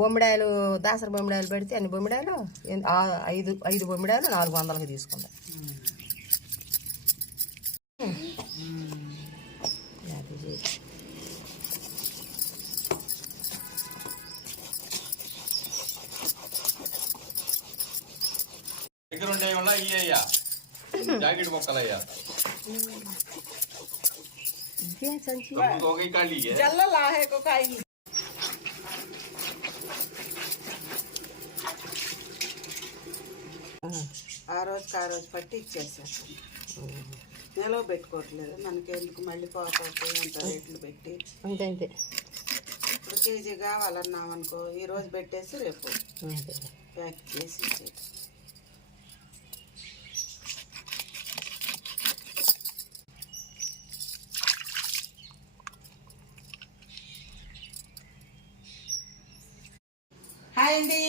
బొమ్మిడాయలు దాసరి బొమ్మిడాయలు పెడితే అన్ని బొమ్మిడాయలు 5 బొమ్మిడాయలు 400కి తీసుకుంటా. జాకెట్ మొక్కలయ్యా ఆ రోజు పట్టి ఇచ్చేసారు. నిలవ పెట్టుకోవట్లేదు మనకి ఎందుకు మళ్ళీ పోతాయి అంత రేట్లు పెట్టి. అంతే అంతే. ఇప్పుడు కేజీ కావాలన్నామనుకో ఈరోజు పెట్టేసి రేపు ప్యాక్ చేసి ఇచ్చేది. హాయ్ అండి,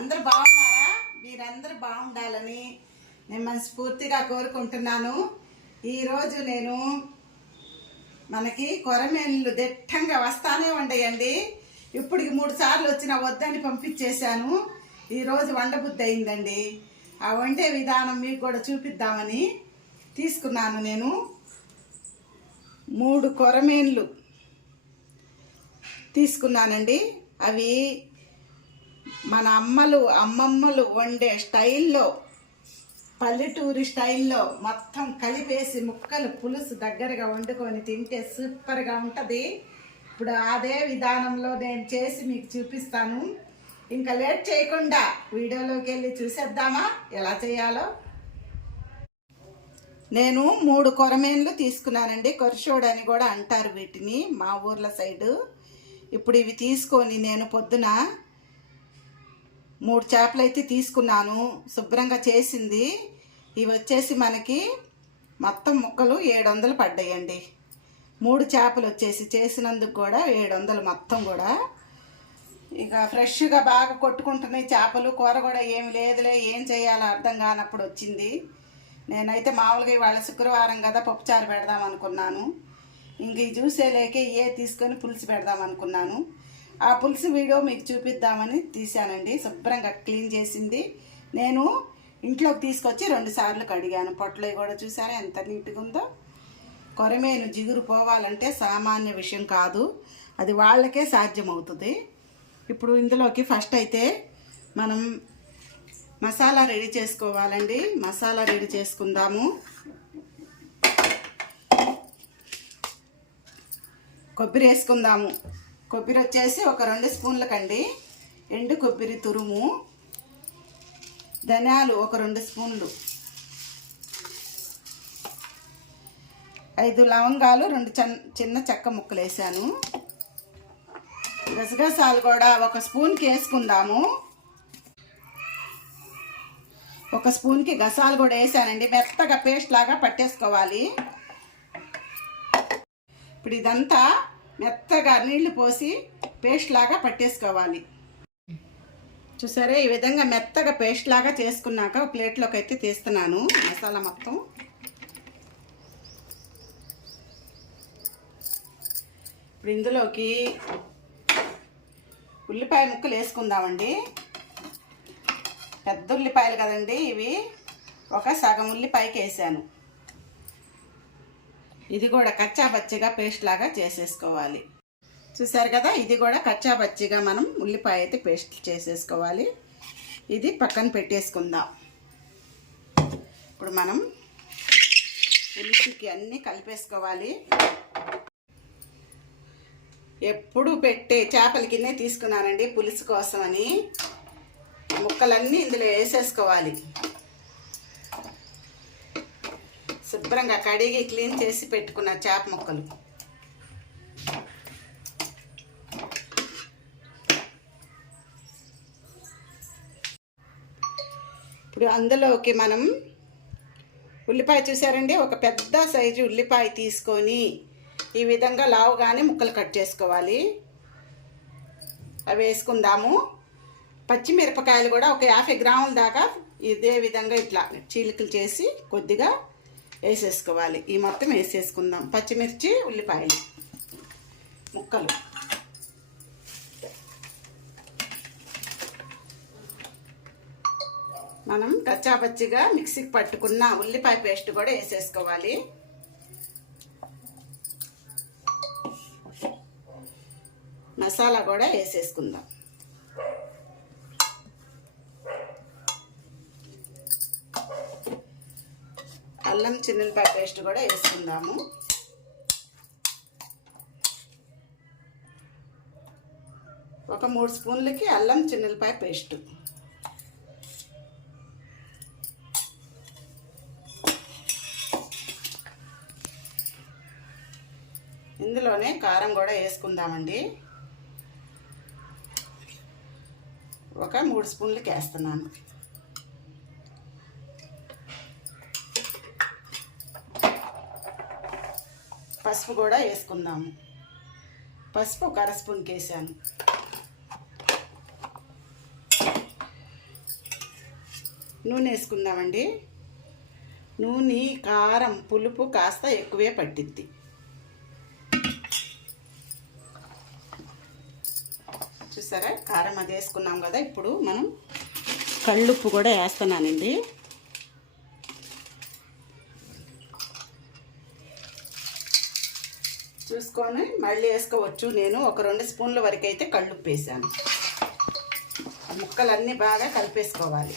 అందరు బాగున్నారా? మీరందరూ బాగుండాలని నేను మనస్ఫూర్తిగా కోరుకుంటున్నాను. ఈరోజు నేను మనకి కొరమేన్లు దిట్టంగా వస్తానే ఉండయండి. ఇప్పటికి 3 సార్లు వచ్చిన వద్దని పంపించేశాను. ఈరోజు వండబుద్ధి అయిందండి. ఆ వండే విధానం మీకు కూడా చూపిద్దామని తీసుకున్నాను. నేను 3 కొరమేన్లు తీసుకున్నానండి. అవి మన అమ్మమ్మలు వండే స్టైల్లో, పల్లెటూరి స్టైల్లో మొత్తం కలిపేసి ముక్కలు పులుసు దగ్గరగా వండుకొని తింటే సూపర్గా ఉంటుంది. ఇప్పుడు అదే విధానంలో నేను చేసి మీకు చూపిస్తాను. ఇంకా లేట్ చేయకుండా వీడియోలోకి వెళ్ళి చూసేద్దామా ఎలా చేయాలో. నేను 3 కొరమేన్లు తీసుకున్నానండి. కొరషోడు అని కూడా అంటారు వీటిని మా ఊర్ల సైడు. ఇప్పుడు ఇవి తీసుకొని నేను పొద్దున 3 చేపలు అయితే తీసుకున్నాను. శుభ్రంగా చేసింది. ఇవి వచ్చేసి మనకి మొత్తం ముక్కలు 700 పడ్డాయండి. 3 చేపలు వచ్చేసి చేసినందుకు కూడా 700 మొత్తం కూడా. ఇక ఫ్రెష్గా బాగా కొట్టుకుంటున్నాయి చేపలు. కూర కూడా ఏమి లేదులే, ఏం చేయాలో అర్థం కానప్పుడు వచ్చింది. నేనైతే మామూలుగా ఇవాళ శుక్రవారం కదా పప్పుచారు పెడదాం అనుకున్నాను. ఇంక ఈ చూసేలేకే తీసుకొని పులుసు పెడదాం అనుకున్నాను. ఆ పులుసు వీడియో మీకు చూపిద్దామని తీసానండి. శుభ్రంగా క్లీన్ చేసింది. నేను ఇంట్లోకి తీసుకొచ్చి 2 సార్లు కడిగాను. పొట్లవి కూడా చూసారా ఎంత నీట్గా ఉందో. కొరమేను జిగురు పోవాలంటే సామాన్య విషయం కాదు, అది వాళ్ళకే సాధ్యమవుతుంది. ఇప్పుడు ఇందులోకి ఫస్ట్ అయితే మనం మసాలా రెడీ చేసుకోవాలండి. మసాలా రెడీ చేసుకుందాము. కొబ్బరి వేసుకుందాము. కొబ్బరి వచ్చేసి ఒక 2 స్పూన్లకండి. ఎండు కొబ్బరి తురుము, ధనియాలు ఒక 2 స్పూన్లు, 5 లవంగాలు, 2 చిన్న చెక్క ముక్కలు వేసాను. గసగసాలు కూడా 1 స్పూన్కి వేసుకుందాము. 1 స్పూన్కి గసాలు కూడా వేసానండి. మెత్తగా పేస్ట్ లాగా పట్టేసుకోవాలి. ఇప్పుడు ఇదంతా మెత్తగా నీళ్లు పోసి పేస్ట్ లాగా పట్టేసుకోవాలి. చూసారా, ఈ విధంగా మెత్తగా పేస్ట్ లాగా చేసుకున్నాక ప్లేట్లోకి అయితే తీస్తున్నాను మసాలా మొత్తం. ఇప్పుడు ఇందులోకి ఉల్లిపాయ ముక్కలు వేసుకుందామండి. పెద్ద ఉల్లిపాయలు కదండి ఇవి, ఒక సగం ఉల్లిపాయకి వేసాను. ఇది కూడా కచ్చా పచ్చిగా పేస్ట్ లాగా చేసేసుకోవాలి. చూసారు కదా, ఇది కూడా కచ్చా పచ్చిగా మనం ఉల్లిపాయ అయితే పేస్ట్ చేసేసుకోవాలి. ఇది పక్కన పెట్టేసుకుందాం. ఇప్పుడు మనం పులుసుకి అన్నీ కలిపేసుకోవాలి. ఎప్పుడు పెట్టే చేపల కిందే తీసుకున్నానండి పులుసు కోసమని. ముక్కలన్నీ ఇందులో వేసేసుకోవాలి. శుభ్రంగా కడిగి క్లీన్ చేసి పెట్టుకున్న చేప ముక్కలు. ఇప్పుడు అందులోకి మనం ఉల్లిపాయ చూసారండి, ఒక పెద్ద సైజు ఉల్లిపాయ తీసుకొని ఈ విధంగా లావుగానే ముక్కలు కట్ చేసుకోవాలి. అవి వేసుకుందాము. పచ్చిమిరపకాయలు కూడా ఒక 50 గ్రాముల దాకా ఇదే విధంగా ఇట్లా చీలికలు చేసి కొద్దిగా వేసేసుకోవాలి. ఈ మొత్తం వేసేసుకుందాం. పచ్చిమిర్చి, ఉల్లిపాయలు ముక్కలు. మనం కచ్చాపచ్చిగా మిక్సీకి పట్టుకున్న ఉల్లిపాయ పేస్ట్ కూడా వేసేసుకోవాలి. మసాలా కూడా వేసేసుకుందాం. అల్లం చిన్నులపాయ పేస్ట్ కూడా వేసుకుందాము. ఒక 3 స్పూన్లకి అల్లం చిన్నులపాయ పేస్ట్. ఇందులోనే కారం కూడా వేసుకుందామండి. ఒక 3 స్పూన్లకి వేస్తున్నాను. పసుపు కూడా వేసుకుందాము. పసుపు ఒక 1/2 స్పూన్కి వేసాను. నూనె వేసుకుందామండి. నూనె, కారం, పులుపు కాస్త ఎక్కువే పట్టిద్ది. చూసారా, కారం అది వేసుకున్నాం కదా. ఇప్పుడు మనం కళ్ళుప్పు కూడా వేస్తున్నానండి. చూసుకొని మళ్ళీ వేసుకోవచ్చు. నేను ఒక 2 స్పూన్ల వరకు అయితే కళ్ళుప్పు వేసాను. ముక్కలన్నీ బాగా కలిపేసుకోవాలి.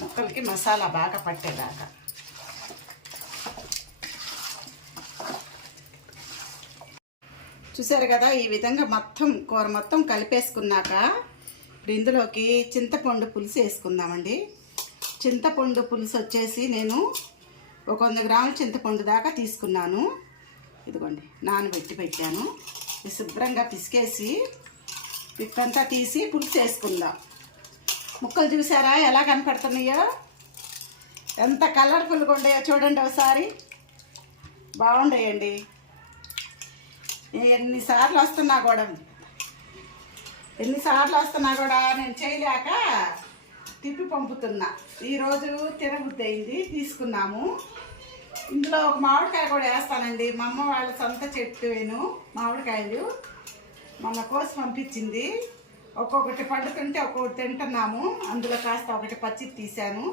ముక్కలకి మసాలా బాగా పట్టేదాకా. చూసారు కదా, ఈ విధంగా మొత్తం కూర మొత్తం కలిపేసుకున్నాక ఇప్పుడు ఇందులోకి చింతపండు పులుసు వేసుకుందామండి. చింతపండు పులుసు వచ్చేసి నేను ఒక 100 గ్రాముల చింతపండు దాకా తీసుకున్నాను. ఇదిగోండి, నానబెట్టి పెట్టాను. ఇది శుభ్రంగా పిసికేసి పిక్కంతా తీసి పులుసు వేసుకుందాం. ముక్కలు చూసారా ఎలా కనపడుతున్నాయో, ఎంత కలర్ఫుల్గా ఉన్నాయో చూడండి ఒకసారి. బాగుండయండి. ఎన్నిసార్లు వస్తున్నా కూడా నేను చేయలేక తిప్పి పంపుతున్నా. ఈరోజు తినబుద్ధి అయింది, తీసుకున్నాము. ఇందులో ఒక మామిడికాయ కూడా వేస్తానండి. మా అమ్మ వాళ్ళ సొంత చెట్టు మామిడికాయలు మొన్న కోసి పంపించింది. ఒక్కొక్కటి పండుతుంటే ఒక్కొక్కటి తింటున్నాము. అందులో కాస్త ఒకటి పచ్చి తీసాను.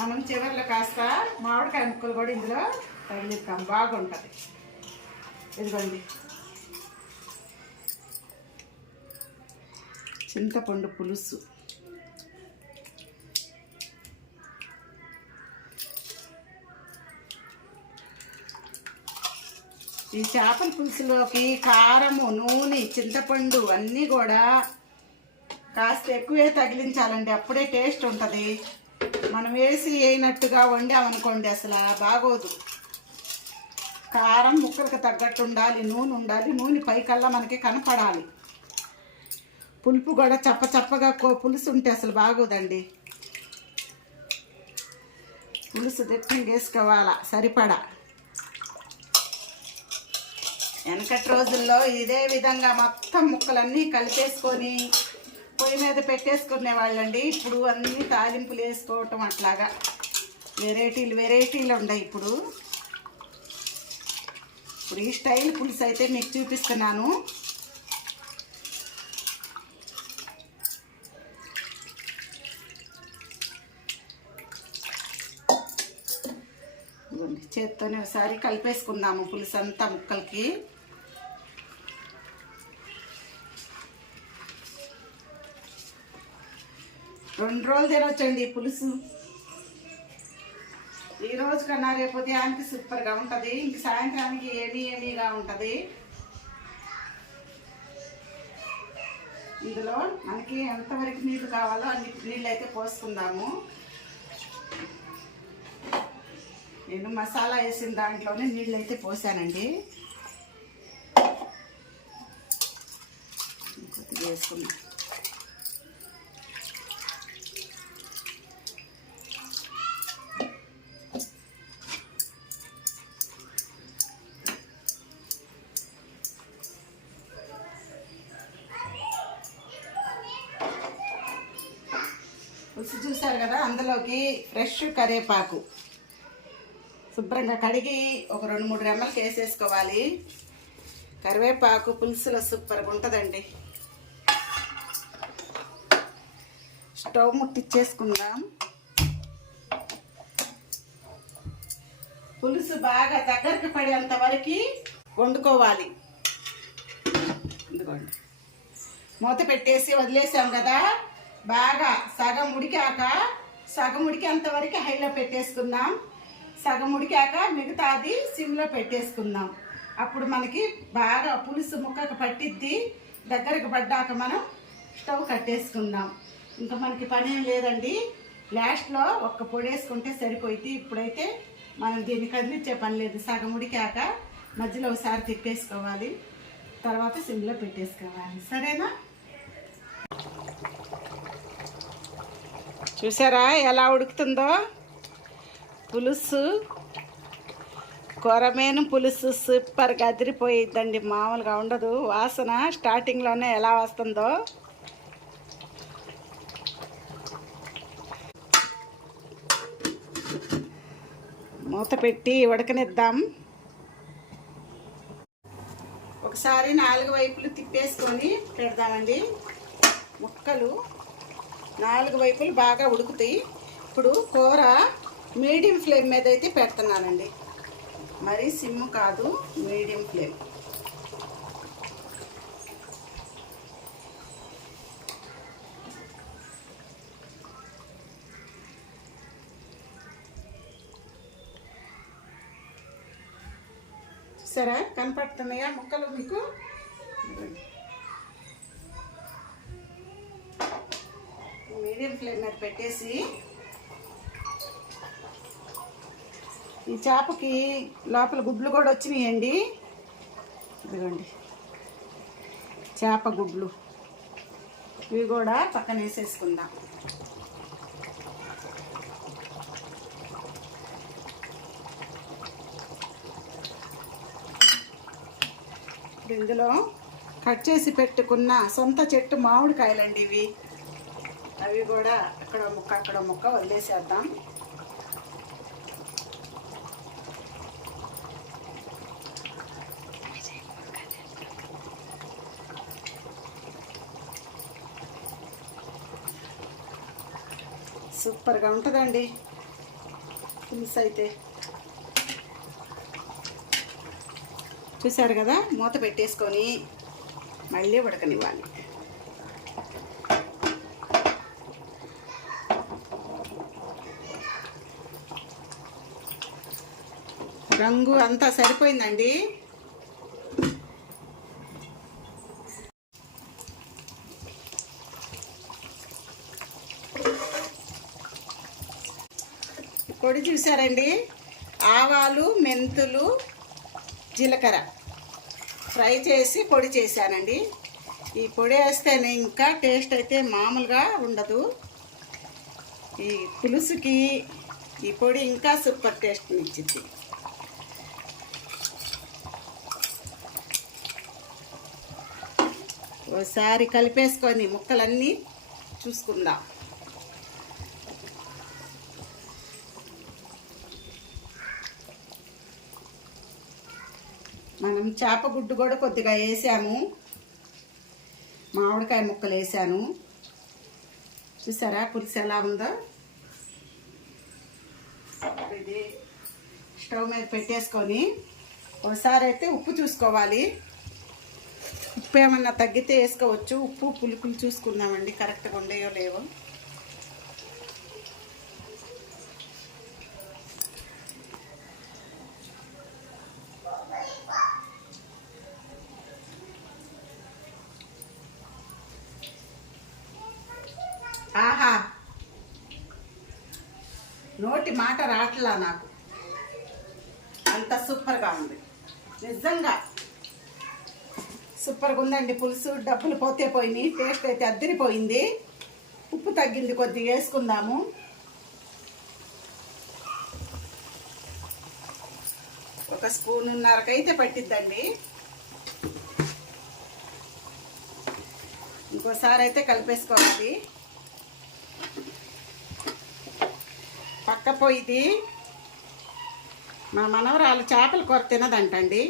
మనం చివరిలో కాస్త మామిడికాయ ముక్కలు కూడా ఇందులో తగిలిస్తాం, బాగుంటుంది. ఇదిగోండి, చింతపండు పులుసు. ఈ చేపల పులుసులోకి కారము, నూనె, చింతపండు అన్నీ కూడా కాస్త ఎక్కువే తగిలించాలండి. అప్పుడే టేస్ట్ ఉంటుంది. మనం వేసి వేయనట్టుగా వండామనుకోండి అసలు బాగోదు. కారం ముక్కలకు తగ్గట్టు ఉండాలి, నూనె ఉండాలి. నూనె పైకల్లా మనకి కనపడాలి. పులుపు కూడా చప్పగా పులుసు ఉంటే అసలు బాగోదండి. పులుసు దిట్టంగా వేసుకోవాలా సరిపడా. వెనకటి రోజుల్లో ఇదే విధంగా మొత్తం ముక్కలన్నీ కలిపేసుకొని పొయ్యి మీద పెట్టేసుకునే వాళ్ళండి. ఇప్పుడు అన్నీ తాలింపులు వేసుకోవటం అట్లాగా వెరైటీలు ఉన్నాయి. ఇప్పుడు ఈ స్టైల్ పులుసు అయితే మీకు చూపిస్తున్నాను. చేత్తోనే ఒకసారి కలిపేసుకుందాము పులుసు అంతా ముక్కలకి. రెండు రోజులు తినొచ్చండి ఈ పులుసు. ఈ రోజు కన్నా రేపు ఉదయానికి సూపర్గా ఉంటుంది. ఇంక సాయంత్రానికి ఏమీగా ఉంటుంది. ఇందులో మనకి ఎంతవరకు నీళ్ళు కావాలో అన్ని నీళ్ళు అయితే పోసుకుందాము. నేను మసాలా వేసిన దాంట్లోనే నీళ్ళు అయితే పోసానండి. కొద్దిగా వేసుకున్నాం. చూసారు కదా, అందులోకి ఫ్రెష్ కరివేపాకు శుభ్రంగా కడిగి ఒక 2-3 రెమ్మలకి వేసేసుకోవాలి. కరివేపాకు పులుసులో సూపర్గా ఉంటుందండి. స్టవ్ ముట్టించేసుకుందాం. పులుసు బాగా దగ్గరికి పడేంత వరకు వండుకోవాలి. ఎందుకండి మూత పెట్టేసి వదిలేసాం కదా, బాగా సగం ఉడికేంత వరకు హైలో పెట్టేసుకుందాం. సగం ఉడికాక మిగతాది సిమ్లో పెట్టేసుకుందాం. అప్పుడు మనకి బాగా పులుసు ముక్కకు పట్టిద్ది. దగ్గరకు పడ్డాక మనం స్టవ్ కట్టేసుకుందాం. ఇంకా మనకి పని ఏం లేదండి. లాస్ట్లో ఒక్క పొడి వేసుకుంటే సరిపోయింది. ఇప్పుడైతే మనం దీన్ని కదిలించే పని లేదు. సగం ఉడికాక మధ్యలో ఒకసారి తిప్పేసుకోవాలి, తర్వాత సిమ్లో పెట్టేసుకోవాలి. సరేనా? చూసారా ఎలా ఉడుకుతుందో పులుసు. కొరమేను పులుసు సూపర్గా అదిరిపోయిద్దండి, మామూలుగా ఉండదు. వాసన స్టార్టింగ్లోనే ఎలా వస్తుందో. మూత పెట్టి ఉడకనిద్దాం. ఒకసారి 4 వైపులు తిప్పేసుకొని పెడదామండి. ముక్కలు 4 వైపులు బాగా ఉడుకుతాయి. ఇప్పుడు కూర మీడియం ఫ్లేమ్ మీద అయితే పెడుతున్నానండి. మరి సిమ్ కాదు, మీడియం ఫ్లేమ్. సరే, కనపడుతున్నాయా ముక్కలు మీకు? మీడియం ఫ్లేమ్ మీద పెట్టేసి ఈ చేపకి లోపల గుడ్లు కూడా వచ్చినాయండి. ఇదిగోండి చేప గుడ్లు, ఇవి కూడా పక్కన వేసేసుకుందాం. ఇందులో కట్ చేసి పెట్టుకున్న సొంత చెట్టు మామిడికాయలండి ఇవి. అవి కూడా అక్కడ ముక్క వదిలేసేద్దాం. సూపర్గా ఉంటుందండి పులుసు అయితే. చూసారు కదా, మూత పెట్టేసుకొని మళ్ళీ ఉడకనివ్వాలి. రంగు అంతా సరిపోయిందండి. పొడి చూసారండి, ఆవాలు, మెంతులు, జీలకర్ర ఫ్రై చేసి పొడి చేశానండి. ఈ పొడి వేస్తేనే ఇంకా టేస్ట్ అయితే మామూలుగా ఉండదు. ఈ పులుసుకి ఈ పొడి ఇంకా సూపర్ టేస్ట్ని ఇచ్చింది. ఒకసారి కలిపేసుకొని ముక్కలన్నీ చూసుకుందాం. మనం చేప గుడ్డు కూడా కొద్దిగా వేసాము, మామిడికాయ ముక్కలు వేసాను. చూసారా పులుసు ఎలా ఉందో? ఇది స్టవ్ మీద పెట్టేసుకొని ఒకసారి అయితే ఉప్పు చూసుకోవాలి. ఉప్పు ఏమన్నా తగ్గితే వేసుకోవచ్చు. ఉప్పు పులుపులు చూసుకుందామండి కరెక్ట్గా ఉండేయో లేవో. ఆహా, నోటి మాట రావట్లా నాకు, అంత సూపర్గా ఉంది. నిజంగా సూపర్గా ఉందండి పులుసు. డబ్బులు పోతే పోయినాయి, టేస్ట్ అయితే అద్దరిపోయింది. ఉప్పు తగ్గింది, కొద్దిగా వేసుకుందాము. ఒక స్పూన్నరకైతే పట్టిద్దండి. ఇంకోసారి అయితే కలిపేసుకోవాలి. అక్క పొయ్యిది. మా మనవరాలు చేపల కూర తినదంటండి,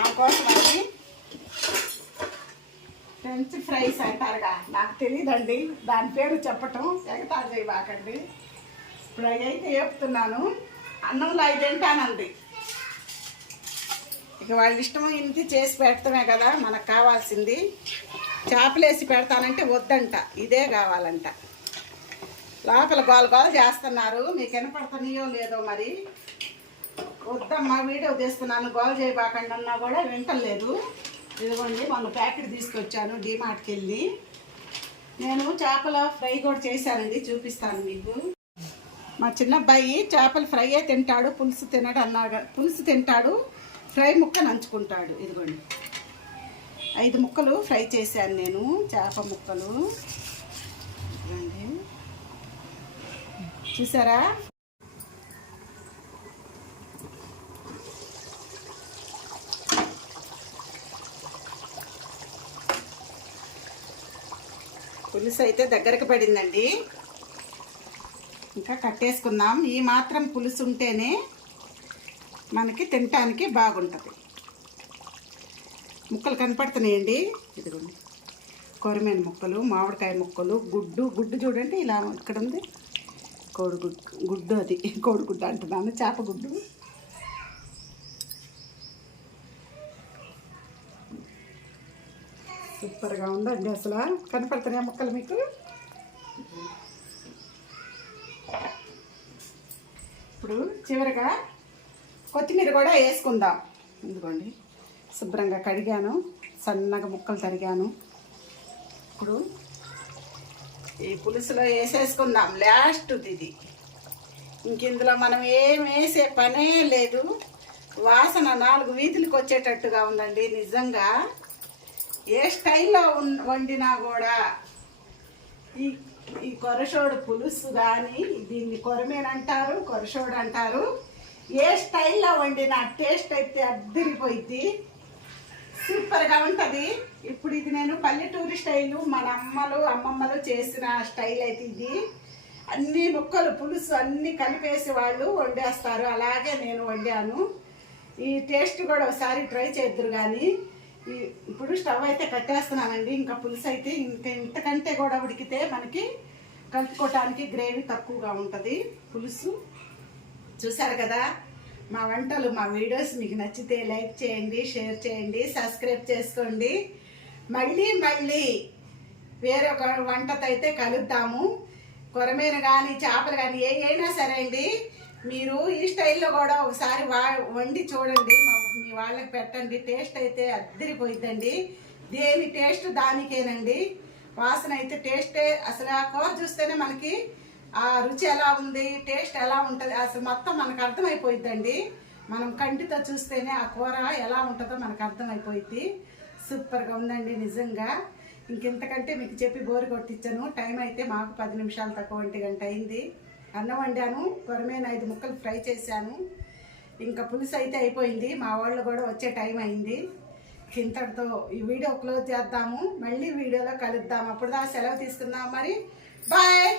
ఆ కోసం అని ఫ్రెంచ్ ఫ్రైస్ అంటారుగా, నాకు తెలియదండి దాని పేరు చెప్పటం, ఎగతాళి చేయబాకండి. ఇప్పుడు అవి అయితే వేపుతున్నాను. అన్నంలో అవి తింటానండి. ఇక వాళ్ళ ఇష్టం ఇంటి చేసి పెడతామే కదా మనకు కావాల్సింది. చేపలు వేసి పెడతానంటే వద్దంట, ఇదే కావాలంట. లోపల గోల గోల చేస్తున్నారు, మీకు వినపడుతున్నాయో లేదో మరి. వద్దమ్మా వీడియో తీస్తున్నాను గోల చేయబాకండి అన్నా కూడా వింటలేదు. ఇదిగోండి మొన్న ప్యాకెట్ తీసుకొచ్చాను డీమార్ట్కి వెళ్ళి. నేను చేపల ఫ్రై కూడా చేశానండి, చూపిస్తాను మీకు. మా చిన్న అబ్బాయి చేపల ఫ్రైయే తింటాడు, పులుసు తినడు అన్నాడు. పులుసు తింటాడు, ఫ్రై ముక్క నంచుకుంటాడు. ఇదిగోండి 5 ముక్కలు ఫ్రై చేశాను నేను, చేప ముక్కలు. ఇదిగోండి చూసారా. పులుసు అయితే దగ్గరకు పడిందండి, ఇంకా కట్టేసుకుందాం. ఈ మాత్రం పులుసు ఉంటేనే మనకి తినటానికి బాగుంటుంది. ముక్కలు కనపడుతున్నాయండి, ఇదిగోండి కొరమైన ముక్కలు, మామిడికాయ ముక్కలు, గుడ్డు చూడండి ఇలా ఇక్కడ ఉంది. గుడ్డు అది కోడిగుడ్డు అంటున్నాను, చేప గుడ్డు. సూపర్గా ఉందండి అసలు. కనపడుతున్నాయి ముక్కలు మీకు. ఇప్పుడు చివరిగా కొత్తిమీర కూడా వేసుకుందాం. ఇదిగోండి శుభ్రంగా కడిగాను, సన్నగా ముక్కలు తరిగాను. ఇప్పుడు ఈ పులుసులో వేసేసుకుందాం. లాస్ట్ ఇది, ఇందులో మనం ఏం వేసే పనే లేదు. వాసన 4 వీధులకు వచ్చేటట్టుగా ఉందండి నిజంగా. ఏ స్టైల్లో వండినా కూడా ఈ కొరసోడు పులుసు కానీ, దీన్ని కొరమేను అంటారు, కొరసోడు అంటారు. ఏ స్టైల్లో వండినా టేస్ట్ అయితే అద్దరిపోయింది, సూపర్గా ఉంటుంది. ఇప్పుడు ఇది నేను పల్లెటూరి స్టైలు, మన అమ్మమ్మలు చేసిన స్టైల్ అయితే ఇది. అన్ని ముక్కలు పులుసు అన్నీ కలిపేసి వాళ్ళు వండేస్తారు, అలాగే నేను వండాను. ఈ టేస్ట్ కూడా ఒకసారి ట్రై చేద్దరు. కానీ ఇప్పుడు స్టవ్ అయితే కట్టేస్తున్నానండి. ఇంకా పులుసు అయితే ఇంతకంటే కూడా ఉడికితే మనకి కలుపుకోవటానికి గ్రేవీ తక్కువగా ఉంటుంది పులుసు. చూసారు కదా మా వంటలు, మా వీడియోస్ మీకు నచ్చితే లైక్ చేయండి, షేర్ చేయండి, సబ్స్క్రైబ్ చేసుకోండి. మళ్ళీ వేరొక వంటతో అయితే కలుద్దాము. కొరమీన కానీ చేపలు కానీ అయినా సరే అండి, మీరు ఈ స్టైల్లో కూడా ఒకసారి వండి చూడండి, మీ వాళ్ళకి పెట్టండి. టేస్ట్ అయితే అద్దరిపోయిద్దండి. దేని టేస్ట్ దానికేనండి. వాసన అయితే టేస్టే అసలు. ఆ కూర చూస్తేనే మనకి ఆ రుచి ఎలా ఉంది, టేస్ట్ ఎలా ఉంటుంది అసలు మొత్తం మనకు అర్థమైపోయిద్దండి. మనం కంటితో చూస్తేనే ఆ కూర ఎలా ఉంటుందో మనకు అర్థమైపోయిద్ది. సూపర్గా ఉందండి నిజంగా. ఇంకెంతకంటే మీకు చెప్పి బోరు కొట్టించాను. టైం అయితే మాకు 10 నిమిషాలు తక్కువ 1 గంట అయింది. అన్నం వండాను, కొరమేను 5 ముక్కలు ఫ్రై చేశాను. ఇంకా పులుసు అయితే అయిపోయింది. మా వాళ్ళు కూడా వచ్చే టైం అయింది. ఇంతటితో ఈ వీడియో క్లోజ్ చేద్దాము. మళ్ళీ వీడియోలో కలుద్దాం. అప్పుడు దాకా సెలవు తీసుకుందాం మరి. బాయ్.